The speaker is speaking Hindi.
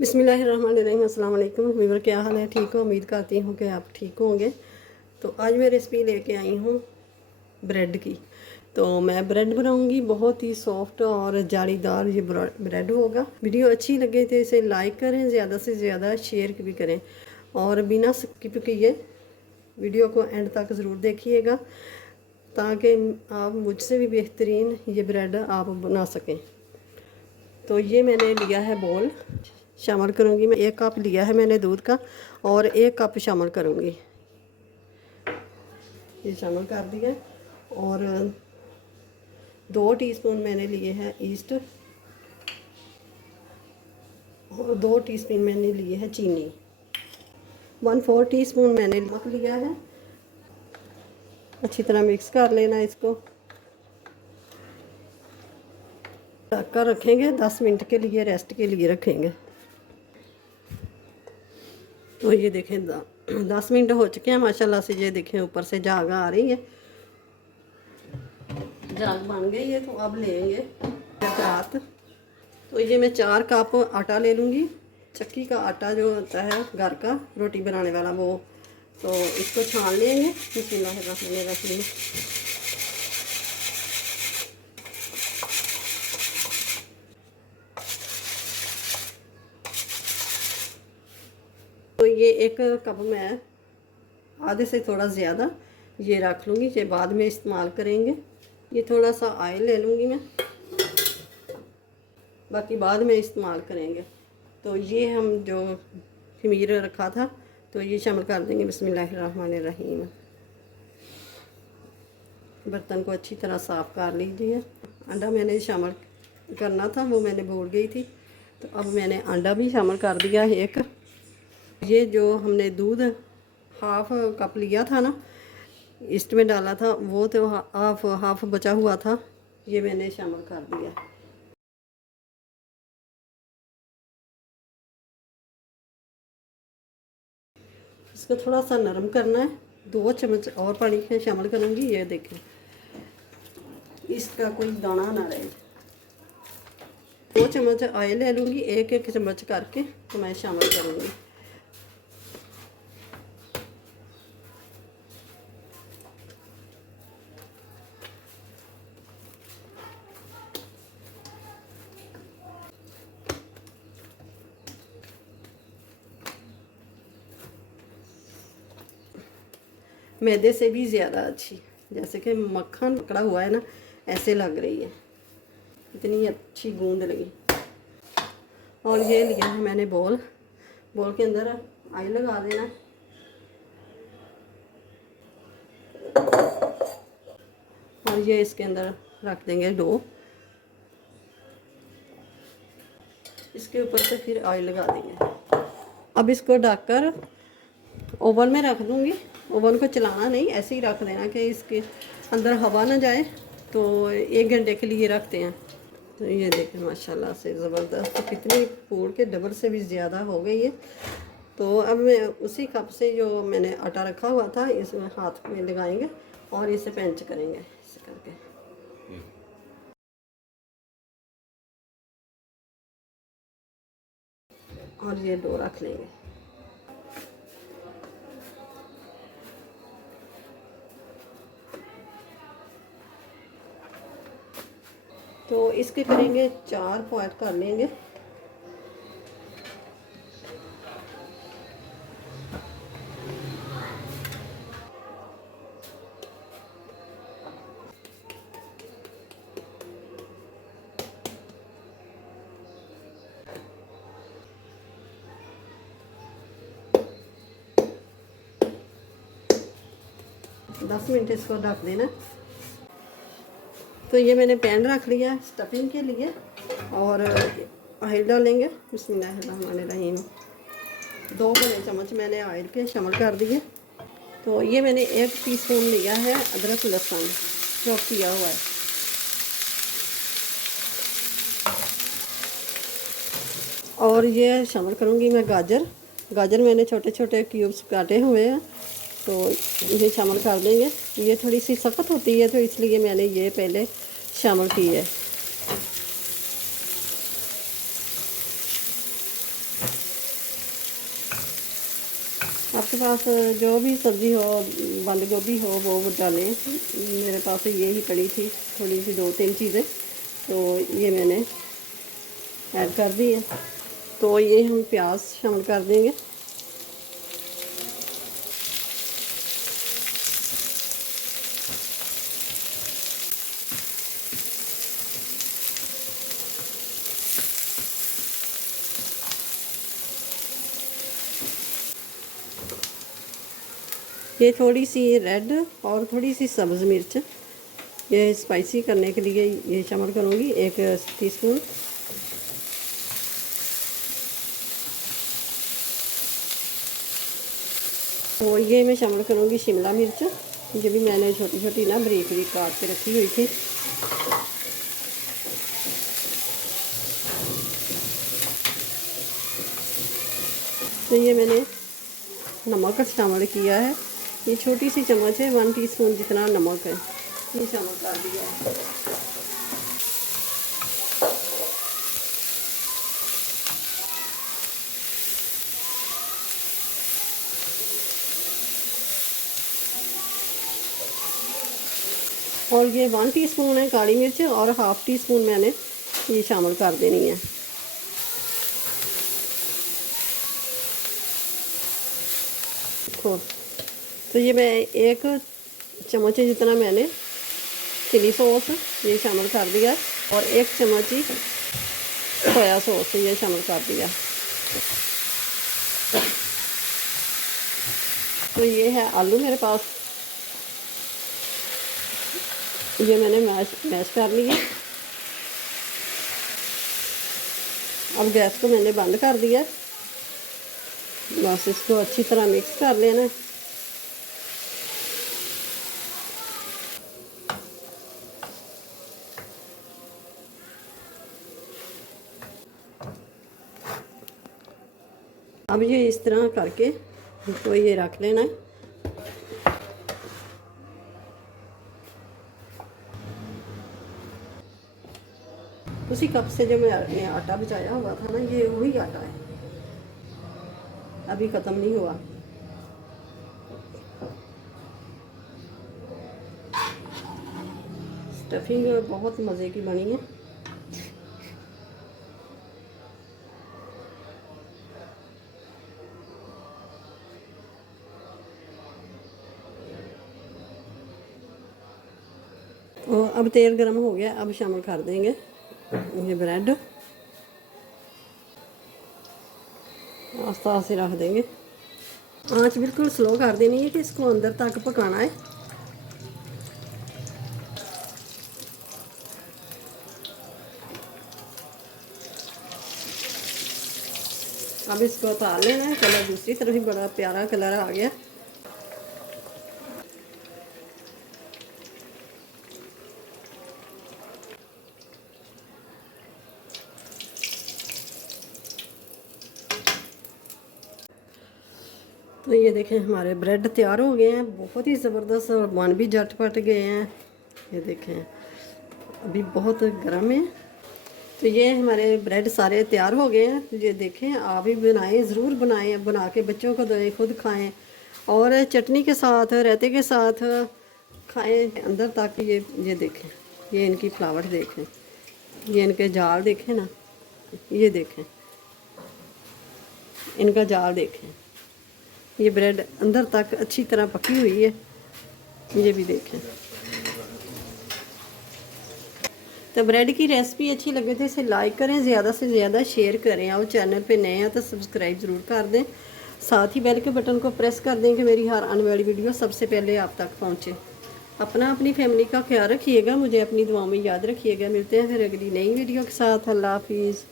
बिस्मिल्लाहिर्रहमानिर्रहीम। अस्सलाम वालेकुम वीवर, क्या हाल है? ठीक हो? उम्मीद करती हूँ कि आप ठीक होंगे। तो आज मैं रेसिपी लेके आई हूँ ब्रेड की। तो मैं ब्रेड बनाऊँगी, बहुत ही सॉफ्ट और जालीदार ये ब्रेड होगा। वीडियो अच्छी लगे तो इसे लाइक करें, ज़्यादा से ज़्यादा शेयर भी करें और बिना स्किप किए वीडियो को एंड तक ज़रूर देखिएगा ताकि आप मुझसे भी बेहतरीन ये ब्रेड आप बना सकें। तो ये मैंने लिया है बोल, शामिल करूँगी मैं। 1 कप लिया है मैंने दूध का और 1 कप शामिल करूँगी। ये शामिल कर दिया। और 2 टीस्पून मैंने लिए हैं ईस्ट और 2 टीस्पून मैंने लिए हैं चीनी। 1/4 टीस्पून मैंने नमक लिया है। अच्छी तरह मिक्स कर लेना इसको। ढक कर रखेंगे 10 मिनट के लिए, रेस्ट के लिए रखेंगे। तो ये देखें 10 मिनट हो चुके हैं माशाल्लाह से। ये देखें ऊपर से झाग आ रही है, झाग बन गई है। तो अब लेंगे रात। तो ये मैं 4 कप आटा ले लूँगी, चक्की का आटा जो होता है घर का रोटी बनाने वाला वो। तो इसको छान लेंगे। बिस्मिल्लाहिर्रहमानिर्रहीम। तो ये 1 कप मैं आधे से थोड़ा ज़्यादा ये रख लूँगी, ये बाद में इस्तेमाल करेंगे। ये थोड़ा सा ऑयल ले लूँगी मैं, बाकी बाद में इस्तेमाल करेंगे। तो ये हम जो खमीर रखा था तो ये शामिल कर देंगे। बिस्मिल्लाहिर्रहमानिर्रहीम। बर्तन को अच्छी तरह साफ़ कर लीजिए। अंडा मैंने शामिल करना था, वो मैंने भूल गई थी। तो अब मैंने अंडा भी शामिल कर दिया है 1। ये जो हमने दूध हाफ कप लिया था ना, इसमें डाला था, वो तो हाफ बचा हुआ था, ये मैंने शामिल कर दिया। इसको थोड़ा सा नरम करना है। 2 चम्मच और पानी में शामिल करूँगी। ये देखें इसका कोई दाना ना रहे। 2 चम्मच ऑयल ले लूँगी, 1-1 चम्मच करके तो मैं शामिल करूँगी। मैदे से भी ज़्यादा अच्छी, जैसे कि मक्खन पकड़ा हुआ है ना, ऐसे लग रही है। इतनी अच्छी गूंद लगी। और ये लिया है मैंने बोल के अंदर ऑयल लगा देना है। और ये इसके अंदर रख देंगे डो। इसके ऊपर से फिर ऑयल लगा देंगे। अब इसको ढककर ओवन में रख दूँगी। ओवन को चलाना नहीं, ऐसे ही रख देना कि इसके अंदर हवा ना जाए। तो 1 घंटे के लिए रखते हैं। तो ये देखें माशाल्लाह से ज़बरदस्त, तो कितनी फूल के डबल से भी ज़्यादा हो गई है। तो अब मैं उसी कप से जो मैंने आटा रखा हुआ था इसमें हाथ में लगाएंगे और इसे पेंच करेंगे ऐसे करके। और ये डो रख लेंगे। तो इसके करेंगे 4 पॉइंट कर लेंगे। दस मिनट इसको ढक देना। तो ये मैंने पैन रख लिया स्टफिंग के लिए और ऑयल डालेंगे। बिस्मिल्लाहिर्रहमानिर्रहीम। 2 बड़े चम्मच मैंने ऑयल के शामिल कर दिए। तो ये मैंने 1 टीस्पून लिया है अदरक लहसुन चॉप किया हुआ है। और ये शामिल करूँगी मैं गाजर मैंने छोटे छोटे क्यूब्स काटे हुए हैं, तो ये शामिल कर देंगे। ये थोड़ी सी सख्त होती है तो इसलिए मैंने ये पहले शामिल की है। आपके पास जो भी सब्ज़ी हो, बंद गोभी हो वो डालें। मेरे पास ये ही पड़ी थी थोड़ी सी 2-3 चीज़ें, तो ये मैंने ऐड कर दी है। तो ये हम प्याज शामिल कर देंगे। ये थोड़ी सी रेड और थोड़ी सी सब्ज़ मिर्च, ये स्पाइसी करने के लिए ये शामिल करूँगी, 1 टीस्पून। तो ये मैं शामिल करूँगी शिमला मिर्च, ये भी मैंने छोटी छोटी ना बारीक बारीक काट के रखी हुई थी। तो ये मैंने नमक शामिल किया है, ये छोटी सी चम्मच है, 1 टीस्पून जितना नमक है, ये शामिल कर दिया है। और ये 1 टीस्पून है काली मिर्च और 1/2 टीस्पून मैंने ये शामिल कर देनी है। तो ये मैं 1 चम्मच जितना मैंने चिली सॉस ये शामिल कर दिया और 1 चम्मच ही सोया सॉस ये शामिल कर दिया। तो ये है आलू मेरे पास, ये मैंने मैश कर लिया। अब गैस को मैंने बंद कर दिया, बस इसको अच्छी तरह मिक्स कर लेना। अब ये इस तरह करके तो ये रख लेना है। उसी कप से जो मैंने आटा बिछाया हुआ था ना, ये वही आटा है, अभी ख़त्म नहीं हुआ। स्टफिंग बहुत मज़े की बनी है। तो अब तेल गरम हो गया, अब शामिल कर देंगे ये ब्रेड, आस्ता आस्ते रख देंगे। आंच बिल्कुल स्लो कर देनी है कि इसको अंदर तक पकाना है। अब इसको उतार लेना है। कलर दूसरी तरफ ही बड़ा प्यारा कलर आ गया। तो ये देखें हमारे ब्रेड तैयार हो गए हैं, बहुत ही ज़बरदस्त, और बन भी झटपट गए हैं। ये देखें अभी बहुत गर्म है। तो ये हमारे ब्रेड सारे तैयार हो गए हैं। ये देखें, आप भी बनाएं, ज़रूर बनाएं, बना के बच्चों को दें, खुद खाएं और चटनी के साथ, रायते के साथ खाएं अंदर तक। ये देखें, ये इनकी फ्लावर देखें, ये इनके जाल देखें ना, ये देखें इनका जाल देखें। ये ब्रेड अंदर तक अच्छी तरह पकी हुई है, ये भी देखें। तो ब्रेड की रेसिपी अच्छी लगे तो इसे लाइक करें, ज़्यादा से ज़्यादा शेयर करें, और चैनल पे नए हैं तो सब्सक्राइब ज़रूर कर दें। साथ ही बेल के बटन को प्रेस कर दें कि मेरी हर आने वाली वीडियो सबसे पहले आप तक पहुंचे। अपना अपनी फैमिली का ख्याल रखिएगा, मुझे अपनी दुआओं में याद रखिएगा। मिलते हैं फिर अगली नई वीडियो के साथ। अल्लाह हाफिज़।